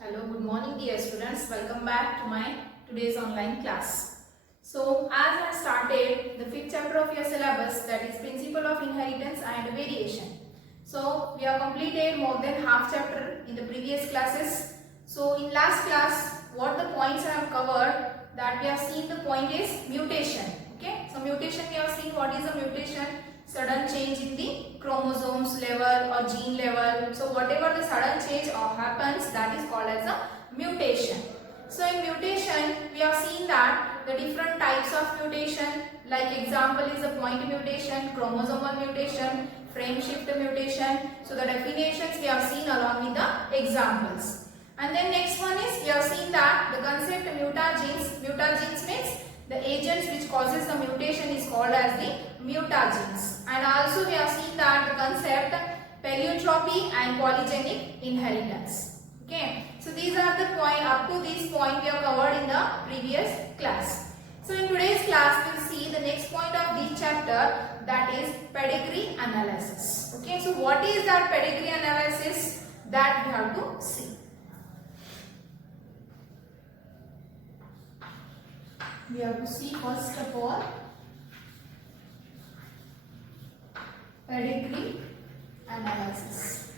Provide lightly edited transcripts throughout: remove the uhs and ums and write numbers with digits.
Hello, good morning dear students. Welcome back to my today's online class. So as I started the 5th chapter of your syllabus, that is Principle of Inheritance and Variation. So we have completed more than half chapter in the previous classes. So in last class, what the points I have covered, that we have seen the point is mutation. Okay, so mutation we have seen. What is a mutation? Sudden change in the chromosomes level or gene level. So whatever the sudden change happens, that is called as a mutation. So in mutation we have seen that the different types of mutation, like example is the point mutation, chromosomal mutation, frame shift mutation. So the definitions we have seen along with the examples. And then next one is we have seen that the concept mutagenes. Mutagenes means the agents which causes the mutation is called as the mutagenes. And also we have seen that the concept paleotropy and polygenic inheritance. Okay, so these are the point. Up to this point we have covered in the previous class. So in today's class we will see the next point of this chapter, that is pedigree analysis. Okay, so what is that pedigree analysis, that we have to see. We have to see first of all pedigree analysis.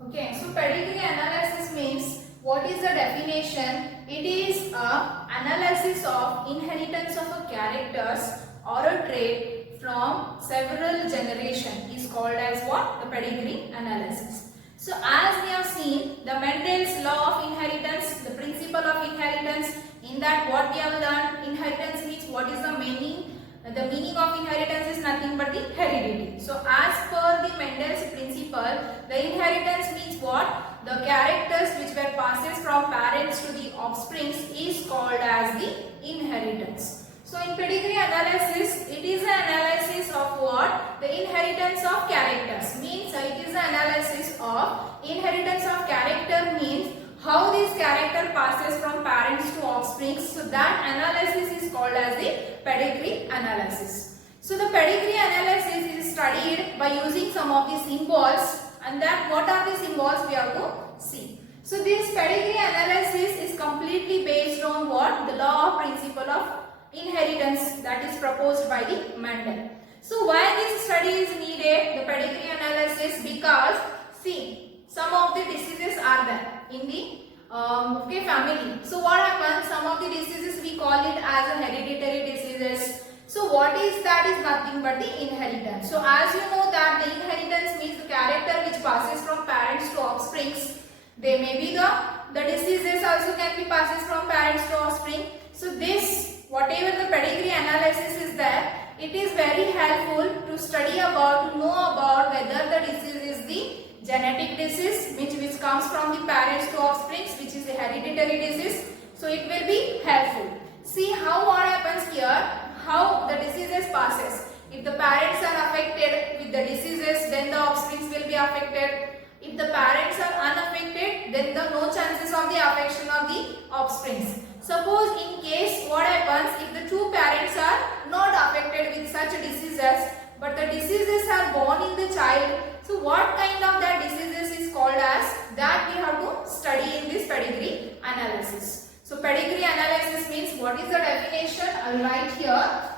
Okay, so pedigree analysis means, what is the definition? It is a analysis of inheritance of a characters or a trait from several generations is called as what? The pedigree analysis. So as we have seen the Mendel's law of inheritance, the principle of inheritance, in that what we have learned, inheritance means what is the meaning? The meaning of inheritance is nothing but the heredity. So as per the Mendel's principle, the inheritance means what? The characters which were passes from parents to the offsprings is called as the inheritance. So in pedigree analysis, it is an analysis of what? The inheritance of characters. Means it is an analysis of inheritance of character, means how this character passes from parents to offsprings. So that analysis is called as the pedigree analysis. So the pedigree analysis is studied by using some of the symbols, and that what are the symbols we have to see. So this pedigree analysis is completely based on what? The law of principle of inheritance that is proposed by the Mendel. So why this study is needed, the pedigree analysis? Because see, some of the diseases are there in the family. So what happens? Some of the diseases we call it as a hereditary diseases. So what is that? Is nothing but the inheritance. So as you know that the inheritance means the character which passes from parents to offsprings. They may be the diseases also can be passes from parents to offspring. So this, whatever the pedigree analysis is there, it is very helpful to study about, to know about whether the disease is the genetic disease which comes from the parents to offsprings, which is a hereditary disease. So it will be helpful. See how what happens here, how the diseases passes. If the parents are affected with the diseases, then the offsprings will be affected. If the parents are unaffected, then the no chances of the affection of the offsprings. Suppose in case what happens, if the two parents are not affected with such diseases, but the diseases are born in the child, so what kind of that diseases is called as, that we have to study in this pedigree analysis. So pedigree analysis means, what is the definition? I will write here.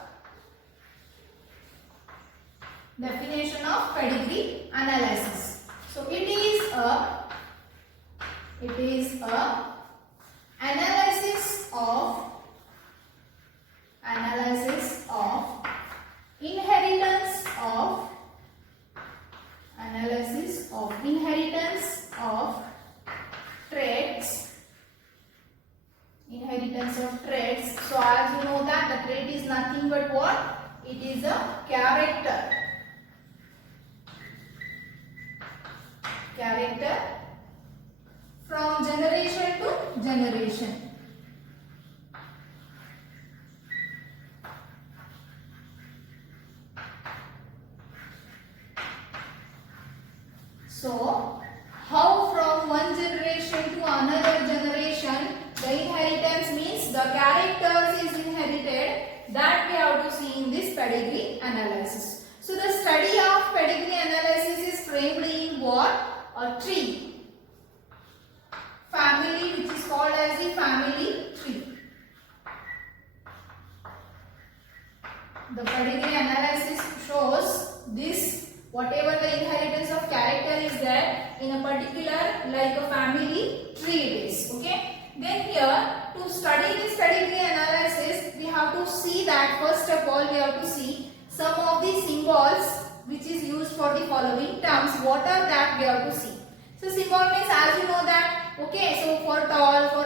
Definition of pedigree analysis. So it is a analysis of inheritance of traits. So as you know that the trait is nothing but what? It is a character from generation to generation. So how from one generation to another generation the inheritance means the characters is inherited, that we have to see in this pedigree analysis. So the study of pedigree analysis is framed in what? A tree. Family, which is called as the family tree. The pedigree analysis shows this, whatever the inheritance of character is there in a particular, like a family tree it is. Okay. Then here, to study this pedigree analysis, we have to see that first of all we have to see some of the symbols which is used for the following terms. What are that we have to see. So symbol means, as you know that, okay, so for tall, for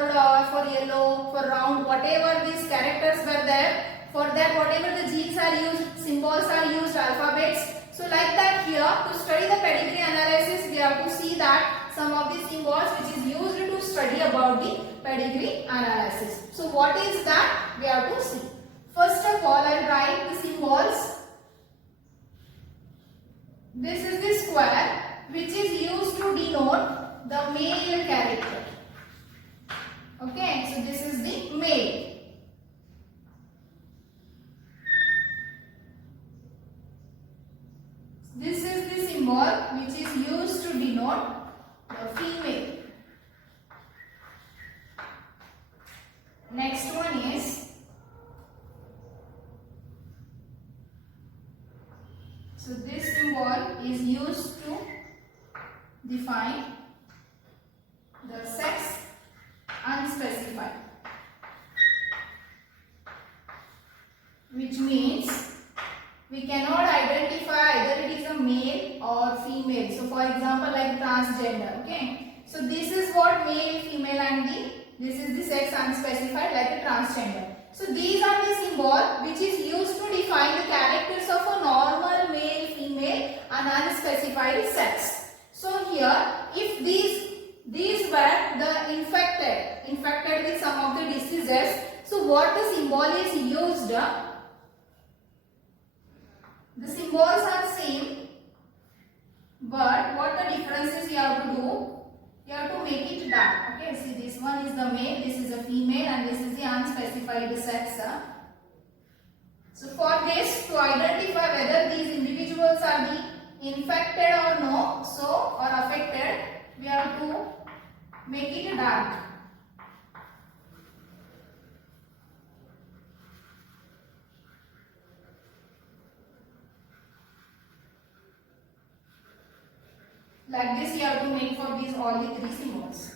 yellow, for round, whatever these characters were there, for that whatever the genes are used, symbols are used, alphabets. So like that here, to study the pedigree analysis, we have to see that some of the symbols which is used to study about the pedigree analysis. So what is that we have to see. First of all, I will write the symbols. This is the square which is used to denote the male character. Okay, so this is the male. This is the symbol which is used to denote the female. Next one is, so this symbol is used to define the sex unspecified, which means we cannot identify either it is a male or female. So for example, like transgender. Okay, so this is what male, female, and this is the sex unspecified, like a transgender. So these are the symbols which is used to define the characters of a normal male, female, and unspecified sex. So here, if these were the infected with some of the diseases, so what the symbol is used? The symbols are same, but what the difference is you have to do? You have to make it dark. Okay, see, this one is the male, this is a female, and this is the unspecified sex. So for this, to identify whether these individuals are the infected or no, so or affected, we have to make it dark. Like this you have to make for these all the three symbols.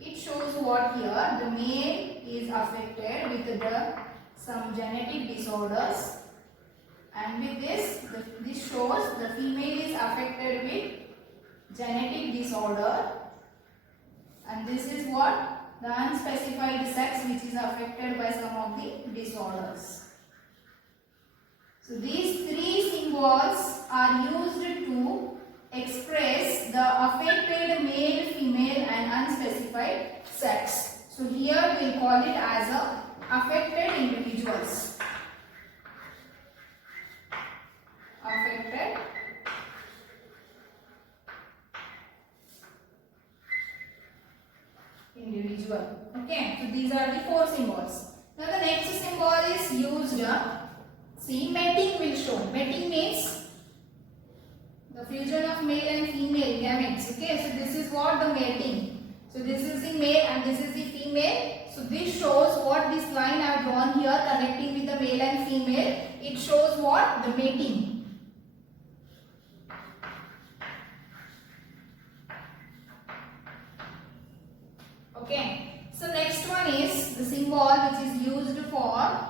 It shows what here, the male is affected with some genetic disorders, and with this shows the female is affected with genetic disorder, and this is what, the unspecified sex which is affected by some of the disorders. So these three symbols are used to express the affected male, female, and unspecified sex. So here we will call it as a affected individuals. Affected individual. Okay, so these are the four symbols. Now the next symbol is used. See, mating will show. Mating means the fusion of male and female gametes. Okay, so this is what the mating. So this is the male and this is the female. So this shows what this line I have drawn here connecting with the male and female. It shows what? The mating. Okay. So next one is the symbol which is used for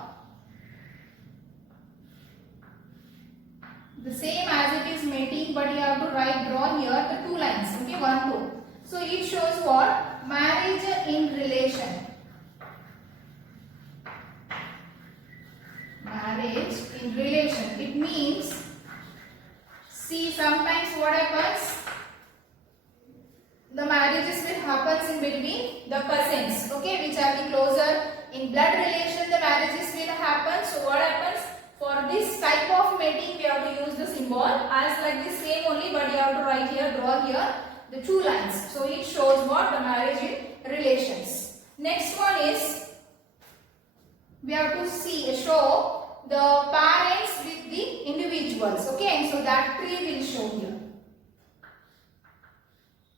the same as it is mating, but you have to draw here the two lines. Okay, 1, 2. So it shows what? Marriage in relation. Marriage in relation. It means, see, sometimes what happens? The marriages will happen in between the cousins. Okay, which are the closer in blood relation. The marriages will happen. So what happens? For this type of mating, we have to use the symbol as like the same only, but you have to write here, draw here the two lines. So it shows what? The marriage in relations. Next one is, we have to show the parents with individuals. Okay, so that tree will show here.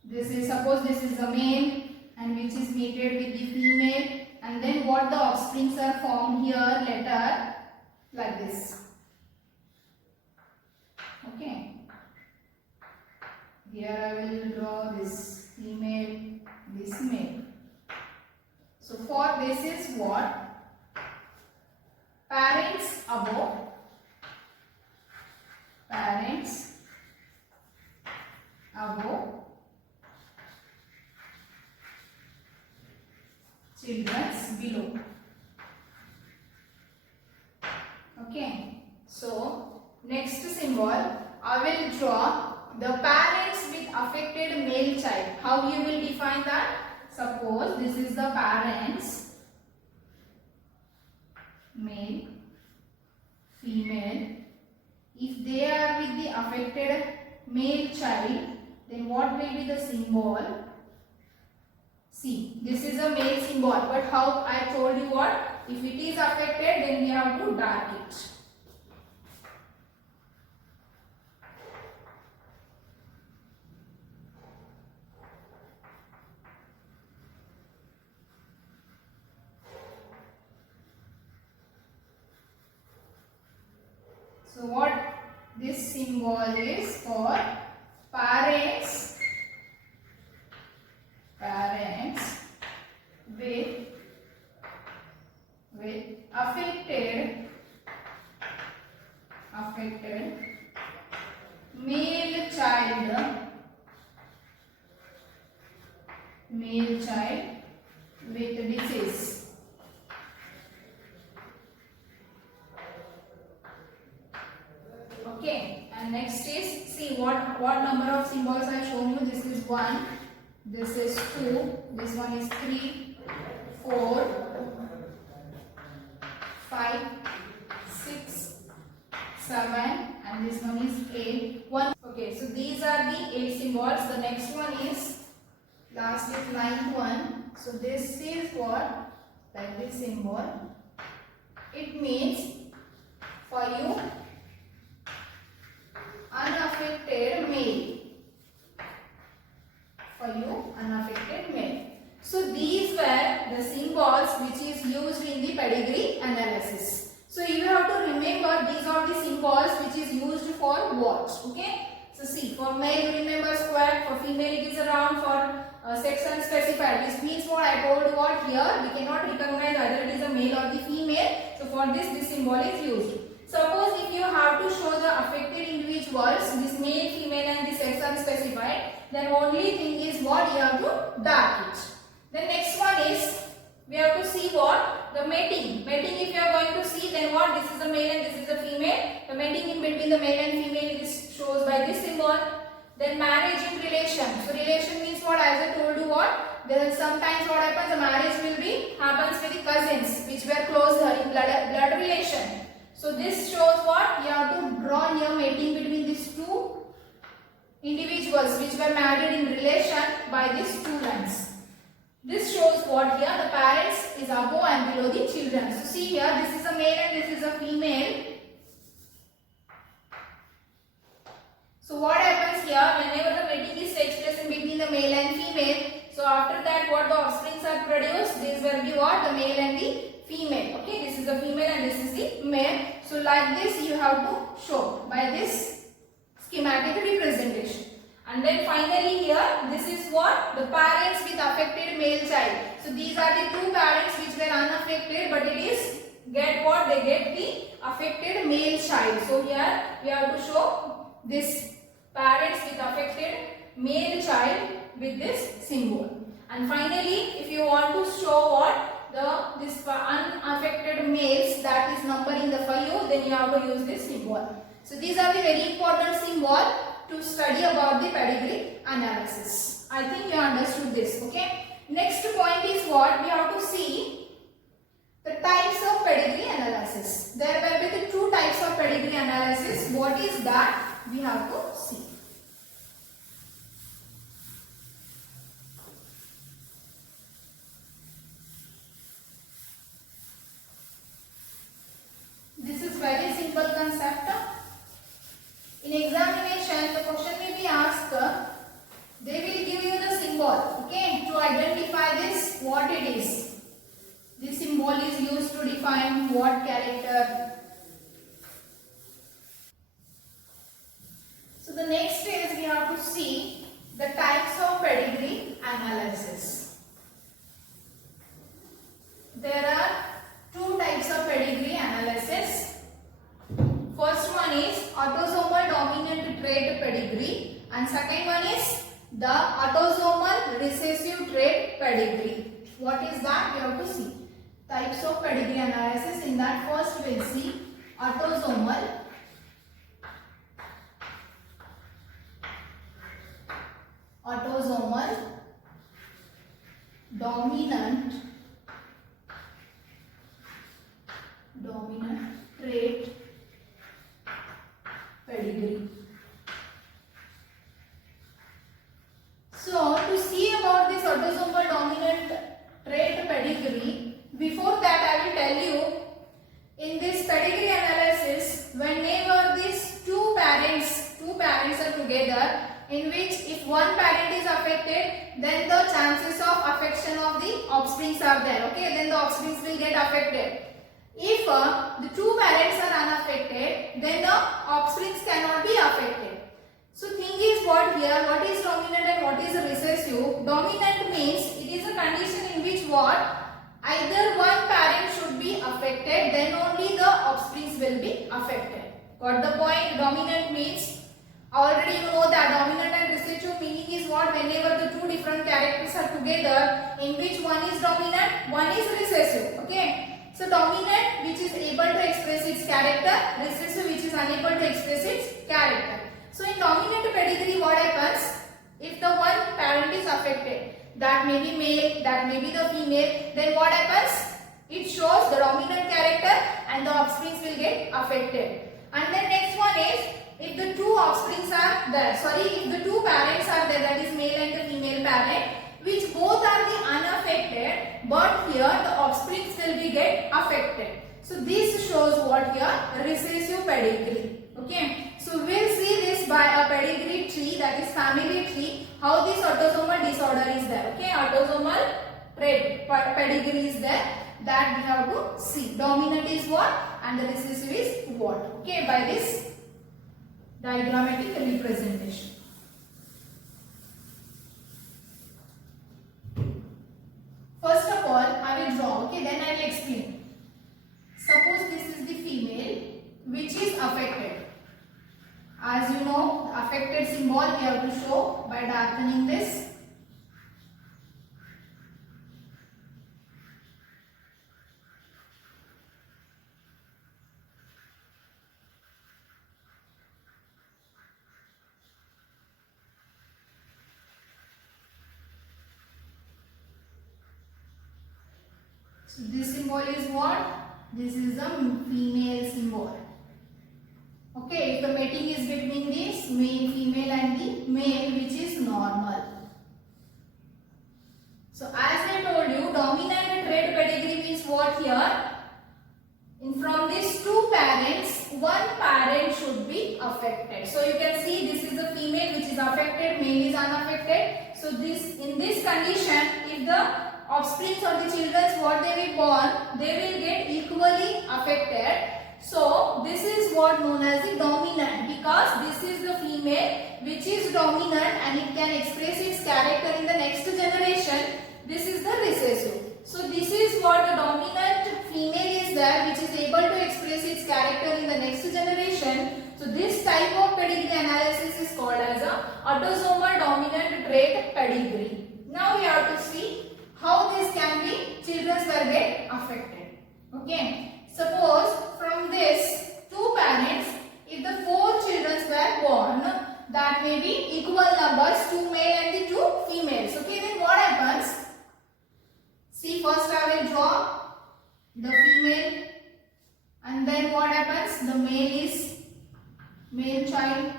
This is, suppose this is the male and which is mated with the female, and then what the offsprings are formed here later like this. Okay. Here I will draw this female, this male. So for this is what? Parents above, parents above, children's below. Okay. So next symbol, I will draw the parents with affected male child. How you will define that? Suppose this is the parents, male, female. If they are with the affected male child, then what will be the symbol? See, this is a male symbol, but how I told you what? If it is affected, then we have to dark it. So what this symbol is for? Parents, parents with affected male child with disease. Okay, and next is, see what number of symbols I shown you. This is 1, this is 2, this one is 3, 4, 5, 6, 7, and this one is 8. 1. Okay, so these are the 8 symbols. The next one is, last is 9th one. So this is what? Like this symbol. It means for you unaffected male. For you unaffected male. So these were the symbols which is used in the pedigree analysis. So you have to remember these are the symbols which is used for what? Okay. So see, for male you remember square, for female it is round, for sex unspecified. This means what I told what here we cannot recognize either it is a male or the female. So for this symbol is used. Suppose if you have to show the affected individuals, this male, female and the sex unspecified, then only thing is what you have to dark it. The next one is, we have to see what? The mating. Mating if you are going to see, then what? This is the male and this is the female. The mating in between the male and female is shows by this symbol. Then marriage in relation. So relation means what? As I told you what? Then sometimes what happens? The marriage will be happens with the cousins which were closer in blood relation. So this shows what? You have to draw here mating between these two individuals which were married in relation by these two lines. This shows what here? The parents is above and below the children. So see here, this is a male and this is a female. So what happens here? Whenever the mating is takes place in between the male and female, so after that what the offsprings are produced? This will be what? The male and the female. Okay, this is the female and this is the male. So like this you have to show by this schematic representation. And then finally here, this is what? The parents with affected male child. So these are the two parents which were unaffected, but it is get what? They get the affected male child. So here we have to show this parents with affected male child with this symbol. And finally, if you want to show what? This unaffected males, that is number in the for you, then you have to use this symbol. So these are the very important symbol to study about the pedigree analysis. I think you understood this. Okay. Next point is what? We have to see the types of pedigree analysis. There will be the two types of pedigree analysis. What is that? We have to see. This is very simple concept. trait pedigree, and second one is the autosomal recessive trait pedigree. What is that? We have to see. Types of pedigree analysis. In that, first we'll see autosomal dominant trait pedigree. So to see about this autosomal dominant trait pedigree, before that I will tell you, in this pedigree analysis, whenever these two parents are together, in which if one parent is affected, then the chances of affection of the offsprings are there. Okay, then the offsprings will get affected. If the two parents are unaffected, then the offsprings cannot be affected. So thing is what here, what is dominant and what is recessive? Dominant means it is a condition in which what? Either one parent should be affected, then only the offsprings will be affected. Got the point? Dominant means, already you know that dominant and recessive meaning is what? Whenever the two different characters are together, in which one is dominant, one is recessive. Okay. So dominant which is able to express its character, recessive which is unable to express its character. So in dominant pedigree what happens? If the one parent is affected, that may be male, that may be the female, then what happens? It shows the dominant character and the offsprings will get affected. And then next one is, if the two offsprings are there, if the two parents are there, that is male and the female parent, which both are the unaffected, but here the offsprings will be get affected. So this shows what here? Recessive pedigree. Okay. So we will see this by a pedigree tree, that is family tree, how this autosomal disorder is there. Okay. Autosomal trait pedigree is there, that we have to see. Dominant is what and the recessive is what. Okay. By this diagrammatic representation. First of all, I will draw, okay, then I will explain. Suppose this is the female which is affected. As you know, the affected symbol we have to show by darkening this. So this symbol is what? This is the female symbol. Okay, if the mating is between this male, female and the male which is normal. So as I told you, dominant trait pedigree means what here? From these two parents, one parent should be affected. So you can see this is the female which is affected, male is unaffected. So this, in this condition, if the offsprings or the children what they will born, they will get equally affected. So this is what known as the dominant, because this is the female which is dominant and it can express its character in the next generation. This is the recessive. So this is what the dominant female is there which is able to express its character in the next generation. So this type of pedigree analysis is called as a autosomal dominant trait pedigree. Now we have to see how this can be, children will get affected. Okay. Suppose from this two parents, if the four children were born, that may be equal numbers, two male and the two females. Okay, then what happens? See, first I will draw the female, and then what happens? The male is male child,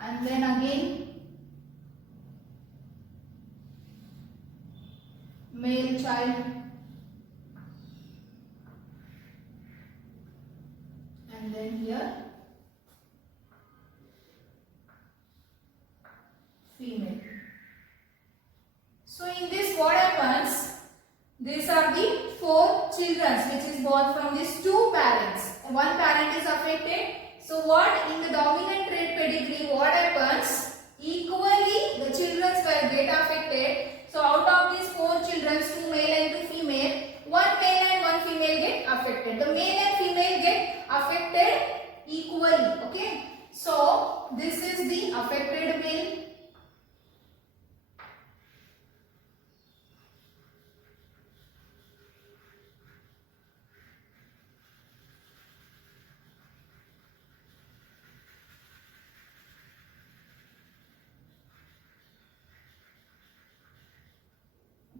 and then again male child, and then here female. So in this what happens? These are the four children which is born from these two parents. One parent is affected. So what in the dominant trait pedigree what happens? Equally the children will get affected. So out of these four children, two male and two female, one male and one female get affected. The male and female get affected equally. affected male.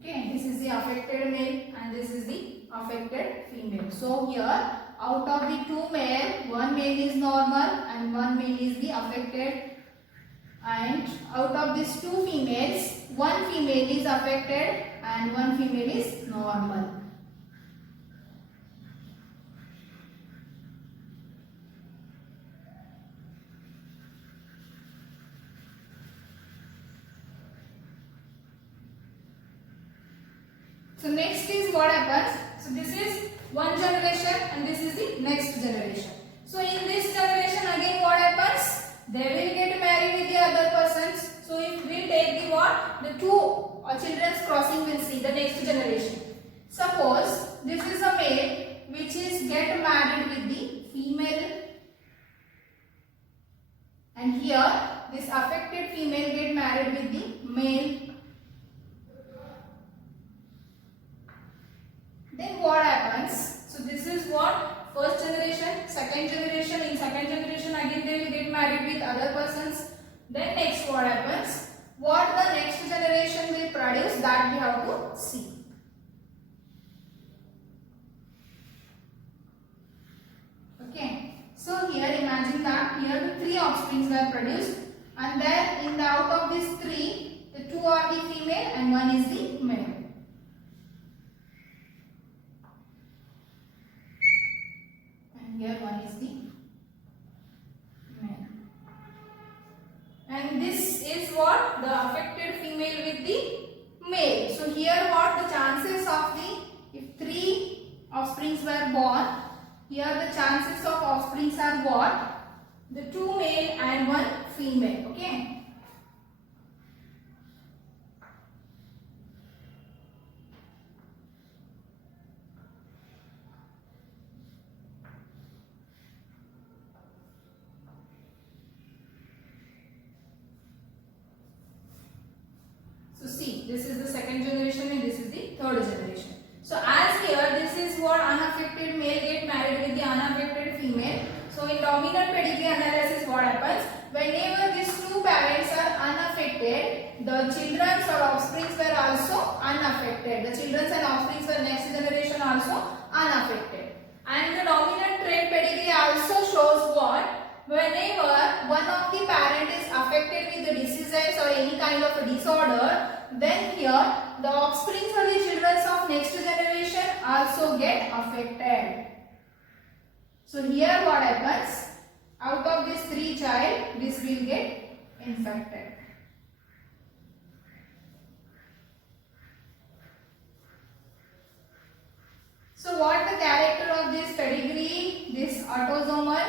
Okay, this is the affected male and this is the affected female. So here out of the two male, one male is normal and one male is the affected, and out of these two females, one female is affected and one female is normal. So next is what happens. So this is one generation and this is the next generation. So in this generation again what happens? They will get married with the other persons. So if we take the what? The two children's crossing, we'll see the next generation. Suppose this is a male which is get married with the female, and here this affected female get married with the male. Then what happens? So this is what? First generation, second generation. In second generation again they will get married with other persons. Then next what happens? What the next generation will produce, that we have to see. Okay. So here imagine that here the three offsprings were produced, and then in the out of these three, the two are the female and one is the male. Here one is the male. And this is what? The affected female with the male. So here what the chances of the, if three offsprings were born, here the chances of offsprings are what? The two male and one female. Okay. So see, this is the second generation and this is the third generation. So as here, this is what unaffected male get married with the unaffected female. So in dominant pedigree analysis, what happens? Whenever these two parents are unaffected, the children or offsprings were also unaffected. The children and offsprings for next generation also unaffected. And the dominant trait pedigree also shows what? Whenever one of the parent is affected with the diseases or any kind of a disorder, then here the offsprings or the children of next generation also get affected. So here what happens? Out of this three child, this will get infected. So what the character of this pedigree, this autosomal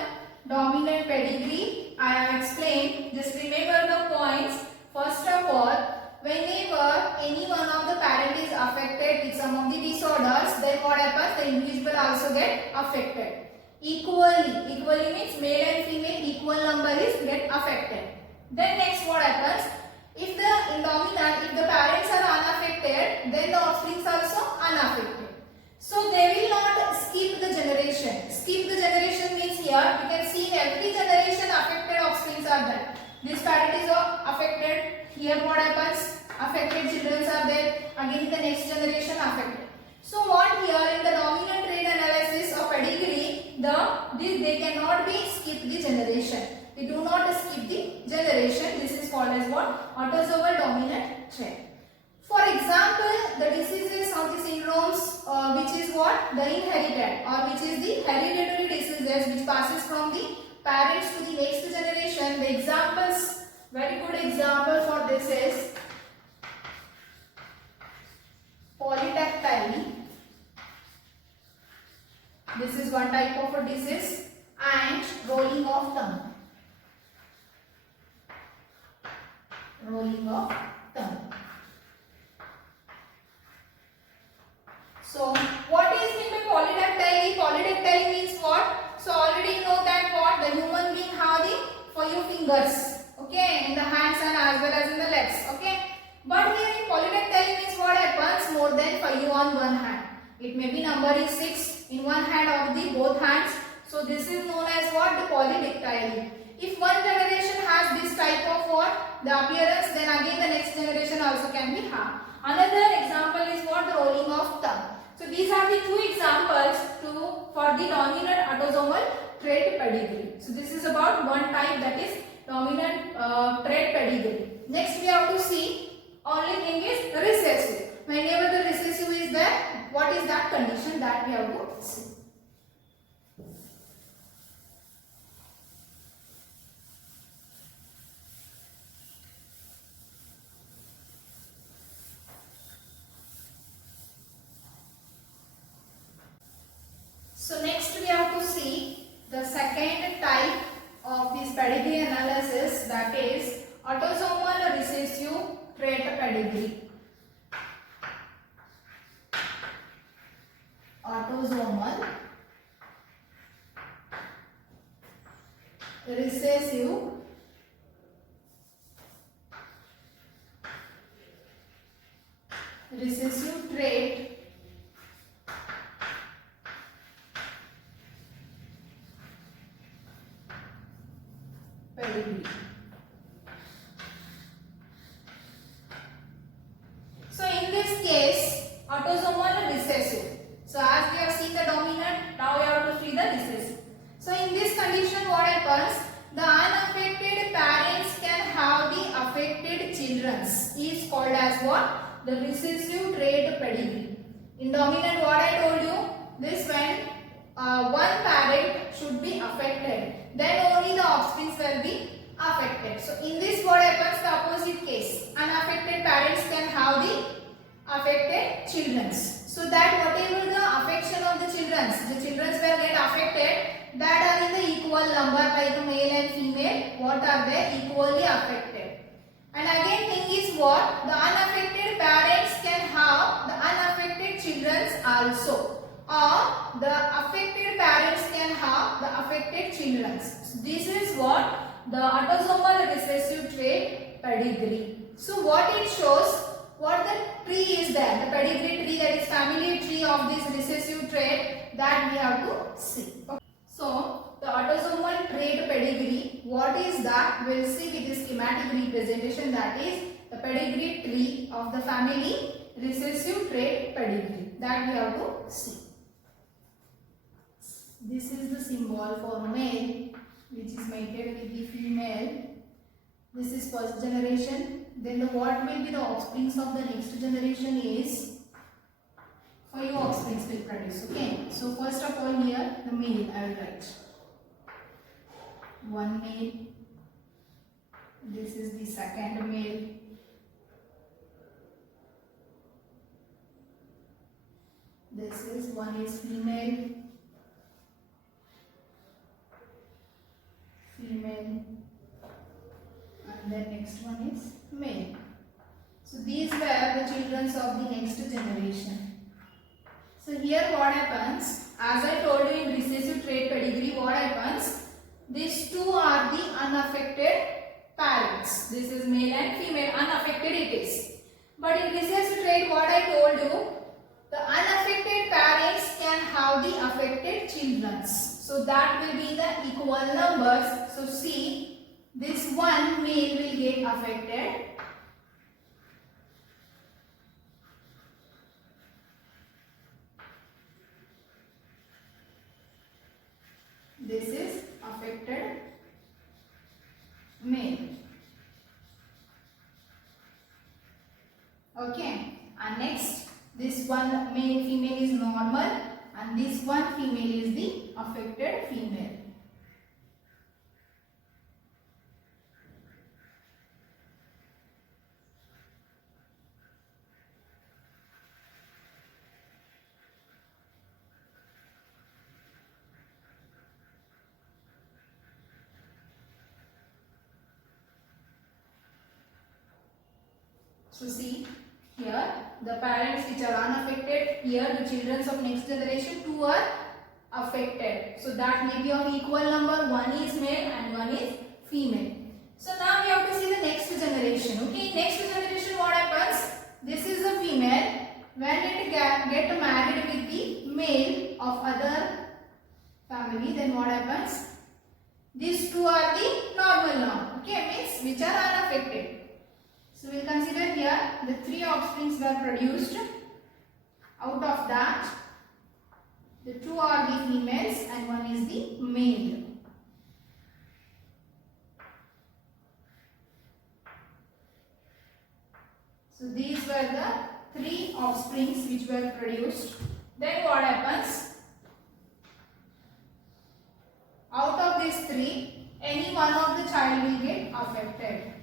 dominant pedigree, I have explained. Just remember the points. First of all, whenever any one of the parent is affected with some of the disorders, then what happens? The individual also get affected. Equally means male and female equal number is get affected. Then next what happens? If the dominant, if the parents are unaffected, then the offsprings also unaffected. So they will not skip the generation. Skip the generation means here you can see in every generation affected offsprings are there. This parent is affected. Here what happens? Affected children are there. Again the next generation affected. So what here in the dominant trait analysis of pedigree, they cannot be skip the generation. They do not skip the generation. This is called as what? Autosomal dominant trait. For example, the diseases of the syndromes which is what? The inherited or which is the hereditary diseases which passes from the parents to the next generation. The examples, very good example for this is polydactyly. This is one type of a disease, and rolling of tongue. Rolling of tongue. So, what is meant by polydactyly? Polydactyly means what? So, already you know that what? The human being have the 5 fingers. Okay. Okay, in the hands and as well as in the legs. Okay, but here in polydactyly means what happens? More than 5 on one hand. It may be number is 6 in one hand or the both hands. So this is known as what? The polydactyly. If one generation has this type of what? The appearance, then again the next generation also can be have. Another example is what? The rolling of tongue. So these are the two examples for the dominant autosomal trait pedigree. So this is about one type, that is dominant trait pedigree. Next we have to see, only thing is recessive. Whenever the recessive is there, what is that condition that we have to see. So next we have to see the second type of this pedigree analysis, that is autosomal recessive trait pedigree. Autosomal recessive trait pedigree. So in this case, autosomal recessive. So as we have seen the dominant, now we have to see the recessive. So in this condition, what happens? The unaffected parents can have the affected children. Is called as what? The recessive trait pedigree. In dominant, what I told you, this when one parent should be affected, then only the offspring will be affected. So in this, what happens? The opposite case. Unaffected parents can have the affected children. So that whatever the affection of the children will get affected, that are in the equal number, like male and female, what are they? Equally affected. And again thing is what? The unaffected parents can have the unaffected children also, or the affected parents can have the affected children. So this is what? The autosomal recessive trait pedigree. So what it shows? What the tree is there, the pedigree tree, that is family tree of this recessive trait, that we have to see. Okay. So the autosomal trait pedigree, what is that? We will see with this schematic representation, that is the pedigree tree of the family recessive trait pedigree, that we have to see. This is the symbol for male, which is mated with the female. This is first generation. Then what will be the offsprings of the next generation is 5 offsprings will produce. Okay. So first of all here the male I will write. One male. This is the second male. This is one is female. And then next one is male. So these were the children of the next generation. So here what happens, as I told you in recessive trait pedigree, what happens? These two are the unaffected parents. This is male and female, unaffected it is. But in recessive trait, what I told you, the unaffected parents can have the affected children. So that will be the equal numbers. So see, this one male will get affected. This is affected male. Okay. And next, this one male female is normal, and this one female is the affected female. So see here the parents which are unaffected, here the children of next generation, 2 are affected. So that may be of equal number, one is male and one is female. So now we have to in next generation what happens? This is a female. When it get married with the male of other family, then what happens? These two are the normal now. Okay, means which are unaffected. So we will consider here the 3 offsprings were produced. Out of that, the 2 are the females and 1 is the male. So these were the 3 offsprings which were produced. Then what happens? Out of these 3, any one of the child will get affected.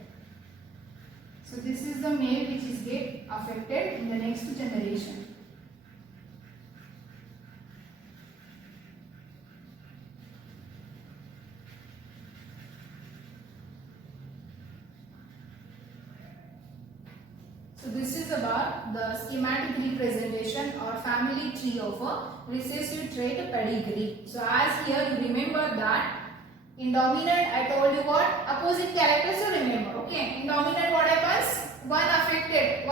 So this is the male which is get affected in the next generation. So this is about the schematic representation or family tree of a recessive trait pedigree. So as here you remember that in dominant I told you what? Opposite characters you remember. Okay. In dominant what happens? One affected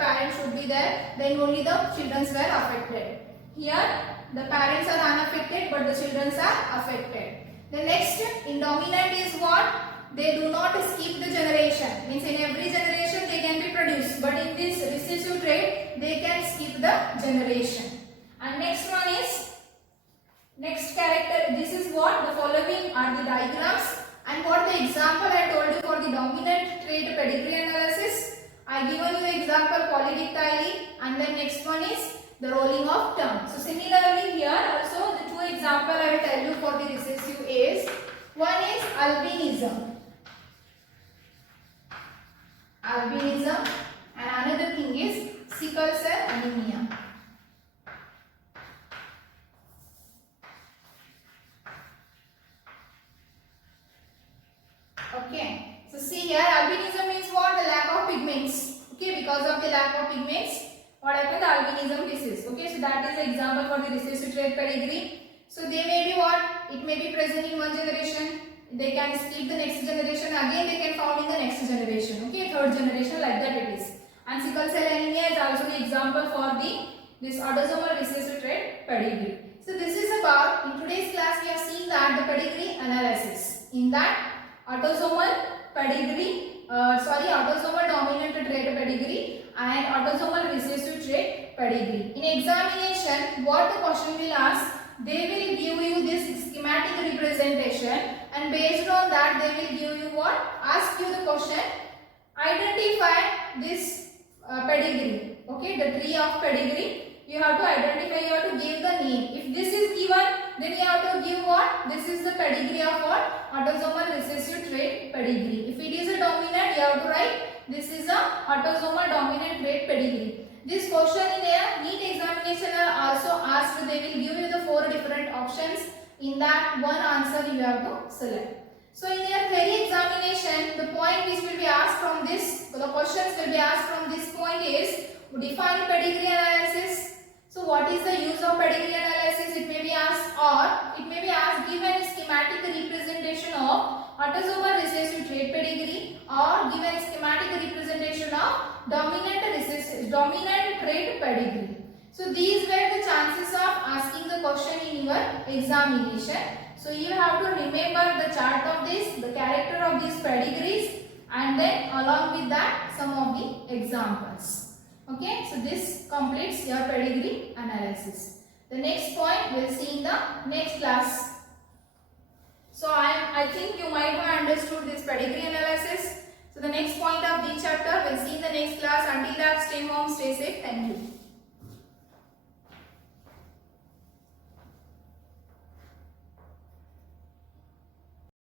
parent should be there, then only the children were affected. Here the parents are unaffected but the children are affected. The next in dominant is what? They do not skip the generation. Means in every generation they can be produced, but in this recessive trait they can skip the generation. And next one is next character. This is what the following are the diagrams. And what the example I told you for the dominant trait pedigree analysis. I given you example polydactyly, and then next one is the rolling of tongue. So similarly here also the 2 example I will tell you for the recessive is, one is albinism. Albinism, and another thing is sickle cell anemia. Okay, so see here albinism means what? The lack of pigments. Okay, because of the lack of pigments, what happens? Albinism disease. Okay, so that is the example for the recessive trait pedigree. So they may be what? It may be present in one generation. They can skip the next generation, again they can found in the next generation. Okay, 3rd generation, like that it is. And sickle cell anemia is also the example for this autosomal recessive trait pedigree. So this is about, in today's class we have seen that the pedigree analysis. In that autosomal pedigree, autosomal dominant trait pedigree and autosomal recessive trait pedigree. In examination, what the question will ask? They will give you this schematic representation, and based on that they will give you what? Ask you the question, identify this pedigree. Okay, the tree of pedigree. You have to identify, you have to give the name. If this is given, then you have to give what? This is the pedigree of what? Autosomal recessive trait pedigree. If it is a dominant, you have to write this is a autosomal dominant trait pedigree. This question in their NEET examination are also asked. They will give you the 4 different options. In that one answer you have to select. So in their theory examination, the point which will be asked from this, the questions will be asked from this point is define pedigree analysis. So what is the use of pedigree analysis? It may be asked, or it may be asked give a schematic representation of autosomal recessive trait pedigree, or give a schematic representation of dominant trait pedigree. So these were the chances of asking the question in your examination. So you have to remember the chart of this, the character of these pedigrees, and then along with that some of the examples. Okay, so this completes your pedigree analysis. The next point we'll see in the next class. So I think you might have understood this pedigree analysis. So the next point of the chapter we'll see in the next class. Until that, stay home, stay safe. Thank you.